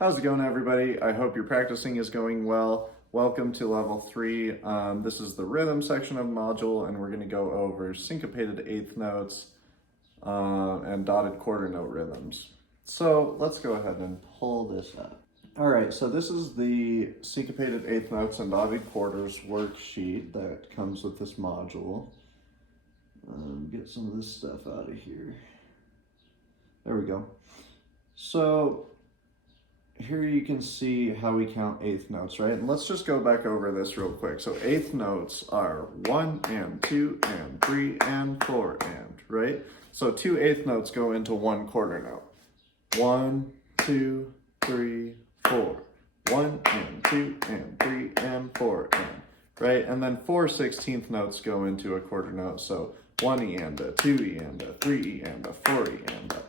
How's it going, everybody? I hope your practicing is going well. Welcome to level 3. This is the rhythm section of the module, and we're going to go over syncopated eighth notes and dotted quarter note rhythms. So let's go ahead and pull this up. All right, so this is the syncopated eighth notes and dotted quarters worksheet that comes with this module. Get some of this stuff out of here. There we go. So here you can see how we count eighth notes, right? And let's just go back over this real quick. So eighth notes are 1 and 2 and 3 and 4 and, right? So 2 eighth notes go into 1 quarter note. 1, 2, 3, 4. 1 and 2 and 3 and 4 and, right? And then 4 16th notes go into a quarter note. So 1 E and a, 2 E and a, 3 E and a, 4 E and a.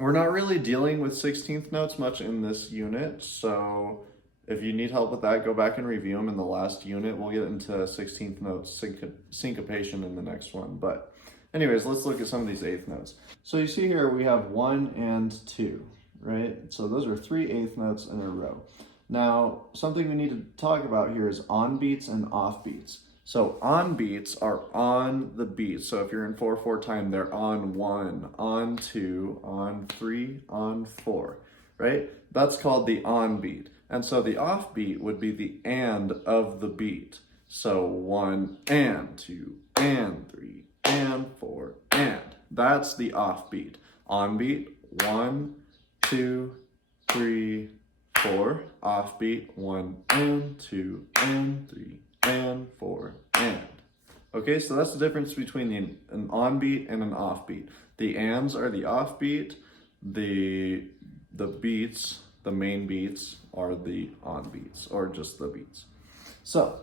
We're not really dealing with 16th notes much in this unit, so if you need help with that, go back and review them in the last unit. We'll get into 16th notes syncopation in the next one. But anyways, let's look at some of these eighth notes. So you see here we have 1 and 2, right? So those are 3 eighth notes in a row. Now, something we need to talk about here is on beats and off beats. So on beats are on the beat. So if you're in 4/4 time, they're on 1, on 2, on 3, on 4, right? That's called the on beat. And so the off beat would be the and of the beat. So 1 and 2 and 3 and 4 and. That's the off beat. On beat, 1, 2, 3, 4. Off beat, 1 and 2 and 3 and 4 and. Okay, so that's the difference between an on beat and an off beat. The ands are the off beat. The beats, the main beats, are the on beats, or just the beats. So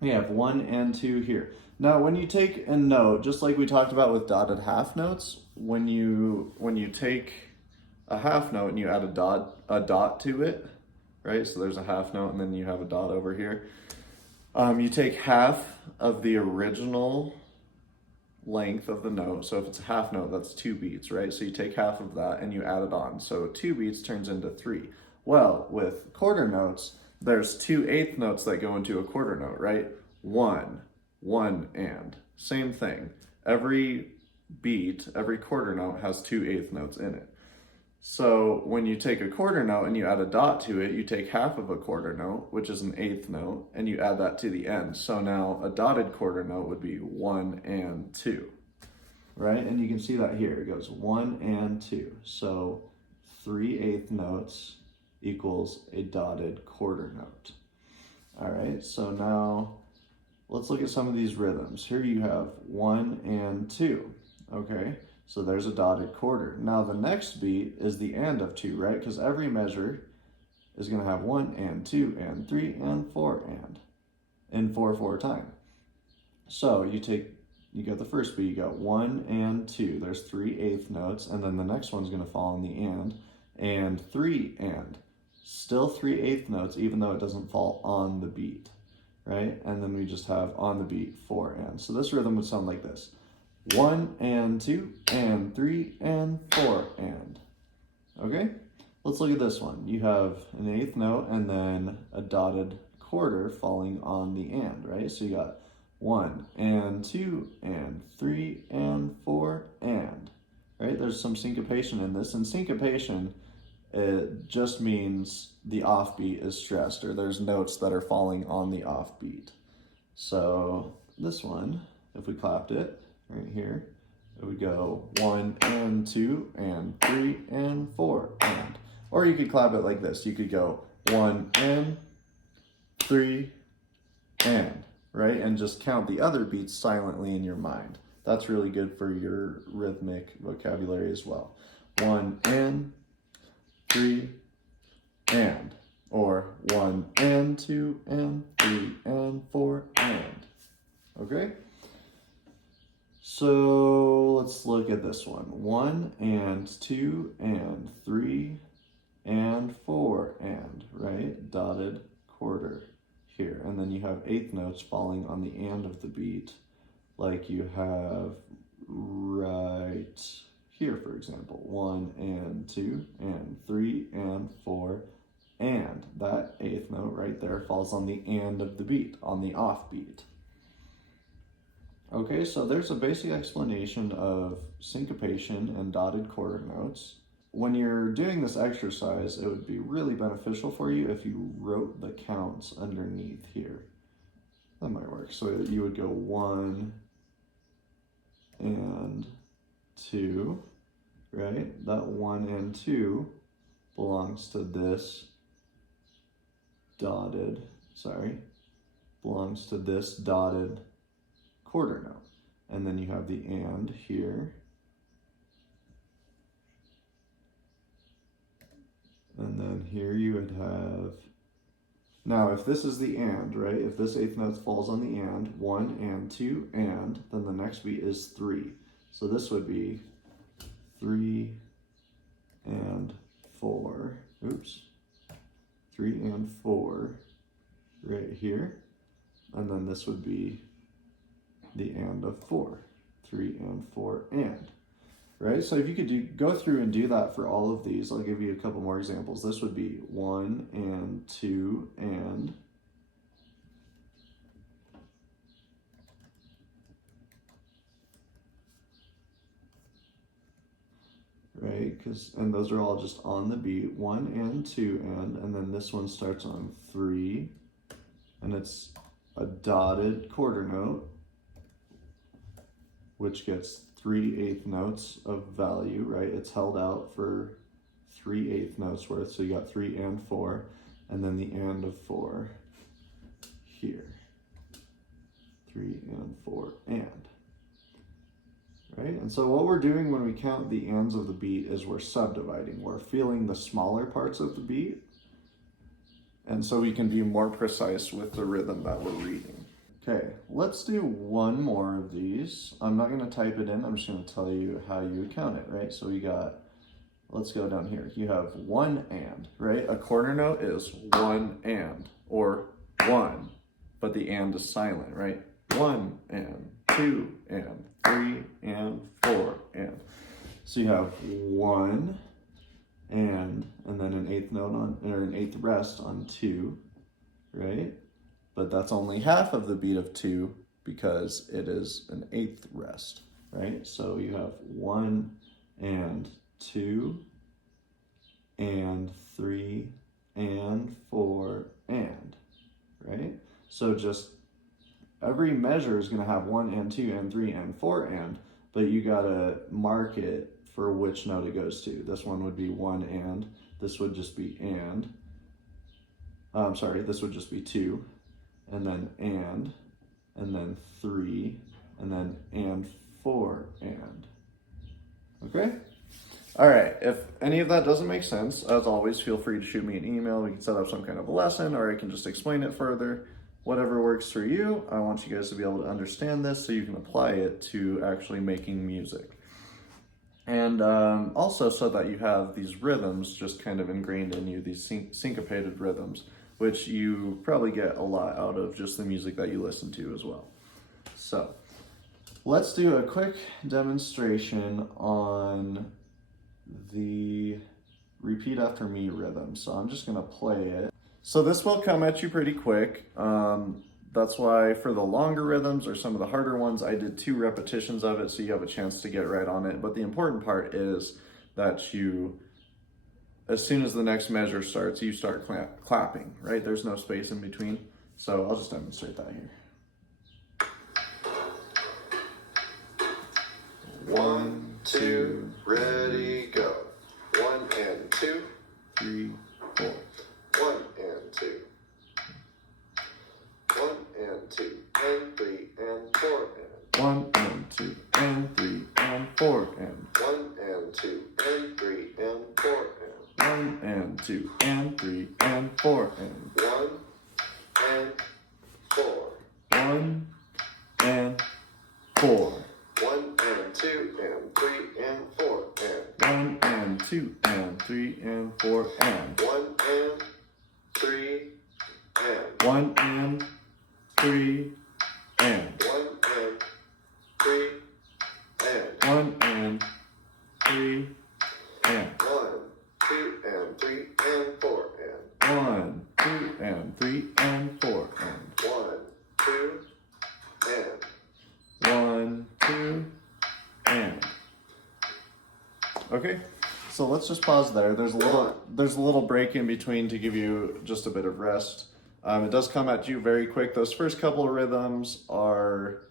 we have 1 and 2 here. Now when you take a note, just like we talked about with dotted half notes, when you take a half note and you add a dot to it, right? So there's a half note and then you have a dot over here. You take half of the original length of the note. So if it's a half note, that's 2 beats, right? So you take half of that and you add it on. So 2 beats turns into 3. Well, with quarter notes, there's 2 eighth notes that go into a quarter note, right? 1, 1 and. Same thing. Every beat, every quarter note has 2 eighth notes in it. So when you take a quarter note and you add a dot to it, you take half of a quarter note, which is an eighth note, and you add that to the end. So now a dotted quarter note would be 1 and 2, right? And you can see that here. It goes 1 and 2. So 3 eighth notes equals a dotted quarter note. All right, so now let's look at some of these rhythms. Here you have 1 and 2, okay? So there's a dotted quarter. Now the next beat is the and of 2, right? Because every measure is going to have 1 and 2 and 3 and 4 and in 4/4 time. So you got the first beat, you got 1 and 2. There's 3 eighth notes, and then the next one's going to fall in the and 3 and. Still 3 eighth notes, even though it doesn't fall on the beat, right? And then we just have on the beat 4 and. So this rhythm would sound like this. 1 and 2 and 3 and 4 and. Okay, let's look at this one. You have an eighth note and then a dotted quarter falling on the and, right? So you got 1 and 2 and 3 and 4 and, right? There's some syncopation in this, and syncopation, it just means the offbeat is stressed, or there's notes that are falling on the offbeat. So this one, if we clapped it, right here, it would go 1 and 2 and 3 and 4 and. Or you could clap it like this. You could go 1 and 3 and, right? And just count the other beats silently in your mind. That's really good for your rhythmic vocabulary as well. 1 and 3 and. Or 1 and 2 and 3 and 4 and. Okay? So let's look at this one. 1 and 2 and 3 and 4 and, right? Dotted quarter here. And then you have eighth notes falling on the and of the beat, like you have right here, for example, 1 and 2 and 3 and 4, and that eighth note right there falls on the and of the beat, on the off beat. Okay, so there's a basic explanation of syncopation and dotted quarter notes. When you're doing this exercise, it would be really beneficial for you if you wrote the counts underneath here. That might work. So you would go 1 and 2, right? That 1 and 2 belongs to this dotted quarter note. And then you have the and here. And then here you would have, now if this is the and, right? If this eighth note falls on the and, 1 and 2 and, then the next beat is 3. So this would be 3 and 4, 3 and 4 right here. And then this would be the and of 4, 3 and 4 and. Right, so if you could go through and do that for all of these, I'll give you a couple more examples. This would be 1 and 2 and, right, and those are all just on the beat, 1 and 2 and then this one starts on 3, and it's a dotted quarter note, which gets 3/8 notes of value, right? It's held out for 3/8 notes worth, so you got 3 and 4, and then the and of 4 here. 3 and 4 and. Right? And so what we're doing when we count the ands of the beat is we're subdividing. We're feeling the smaller parts of the beat, and so we can be more precise with the rhythm that we're reading. Okay, let's do one more of these. I'm not going to type it in, I'm just going to tell you how you would count it, right? So we got, let's go down here. You have 1 and, right? A quarter note is 1 and, or 1, but the and is silent, right? 1 and, 2 and, 3 and, 4 and. So you have 1 and then an eighth note on, or an eighth rest on 2, right? But that's only half of the beat of 2 because it is an eighth rest, right? So you have 1 and 2 and 3 and 4 and, right? So just every measure is going to have 1 and 2 and 3 and 4 and, but you got to mark it for which note it goes to. This one would be 1 and, this would just be and. This would just be 2. And then 3, and 4 and. Okay? All right, if any of that doesn't make sense, as always, feel free to shoot me an email. We can set up some kind of a lesson, or I can just explain it further. Whatever works for you, I want you guys to be able to understand this so you can apply it to actually making music. And also so that you have these rhythms just kind of ingrained in you, these syncopated rhythms, which you probably get a lot out of just the music that you listen to as well. So let's do a quick demonstration on the repeat after me rhythm. So I'm just gonna play it. So this will come at you pretty quick. That's why for the longer rhythms or some of the harder ones, I did 2 repetitions of it so you have a chance to get right on it. But the important part is that you, as soon as the next measure starts, you start clapping, right? There's no space in between. So I'll just demonstrate that here. 1, 2, ready, go. 1 and 2, 3, 4. 1 and 2. 1 and 2 and 3 and 4 and. 1 and 2 and 3 and 4 and. 1 and 2 and 3 and 4 and. 1 and 2 and 3 and 4 and. 1 and 4. 1 and 4. 1 and 2 and 3 and 4 and. 1 and 2 and 3 and 4 and. 1 and 3 and. 1 and 3 and. 1 and 3 and. 1 and 3 Okay, so let's just pause there. There's a little break in between to give you just a bit of rest. It does come at you very quick. Those first couple of rhythms are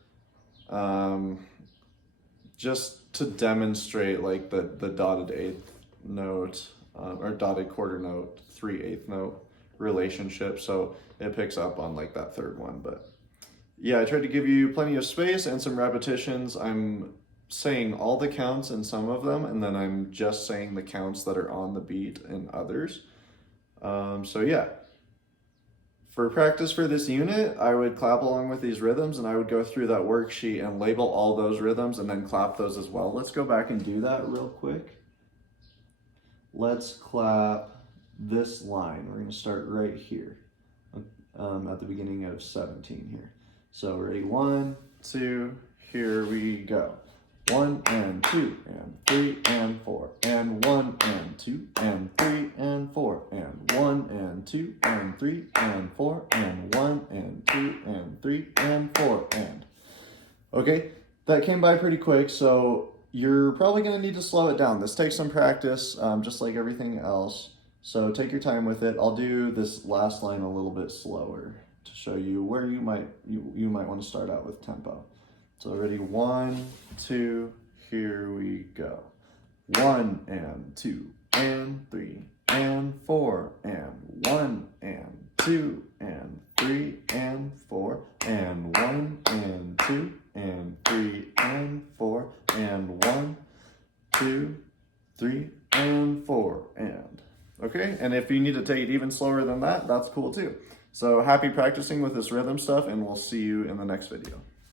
just to demonstrate like the dotted eighth note or dotted quarter note, 3/8 note relationship. So it picks up on like that third one. But yeah, I tried to give you plenty of space and some repetitions. I'm saying all the counts in some of them, and then I'm just saying the counts that are on the beat in others. So yeah. For practice for this unit, I would clap along with these rhythms, and I would go through that worksheet and label all those rhythms and then clap those as well. Let's go back and do that real quick. Let's clap this line. We're going to start right here at the beginning of 17 here. So ready, 1, 2, here we go. 1 and 2 and 3 and 4 and 1 and 2 and 3 and 4 and 1 and 2 and 3 and 4 and 1 and 2 and 3 and 4 and. Okay, that came by pretty quick, so you're probably going to need to slow it down. This takes some practice, just like everything else. So take your time with it. I'll do this last line a little bit slower to show you where you might want to start out with tempo. So ready, 1, 2, here we go. 1 and 2 and 3 and 4 and 1 and 2 and 3 and 4 and 1 and 2 and 3 and 4 and 1, 2, 3 and 4 and. Okay, and if you need to take it even slower than that, that's cool too. So happy practicing with this rhythm stuff, and we'll see you in the next video.